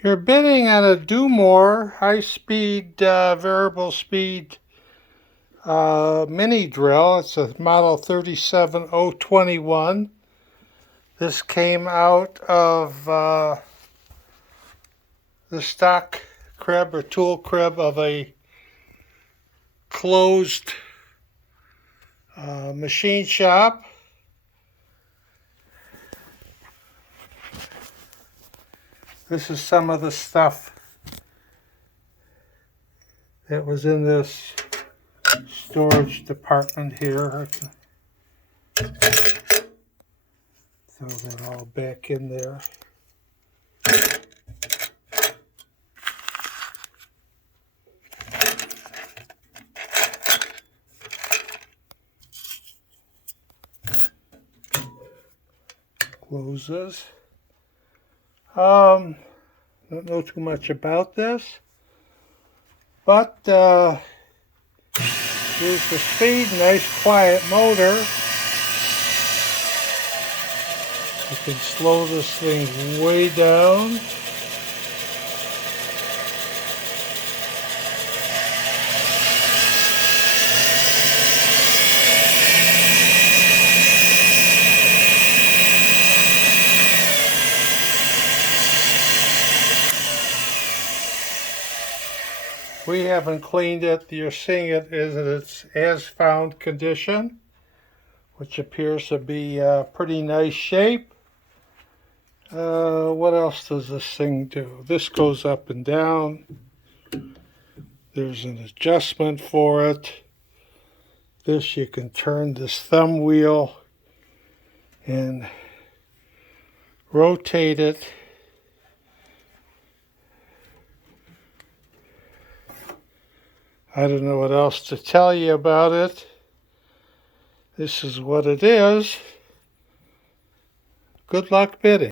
You're bidding on a Dumore high-speed, variable speed mini drill. It's a model 37021. This came out of the stock crib or tool crib of a closed machine shop. This is some of the stuff that was in this storage department here. Throw that all back in there. Closes. Don't know too much about this, but here's the speed. Nice quiet motor. You can slow this thing way down. We haven't cleaned it. You're seeing it in its as-found condition, which appears to be pretty nice shape. What else does this thing do? This goes up and down. There's an adjustment for it. This, you can turn this thumb wheel and rotate it. I don't know what else to tell you about it. This is what it is. Good luck bidding.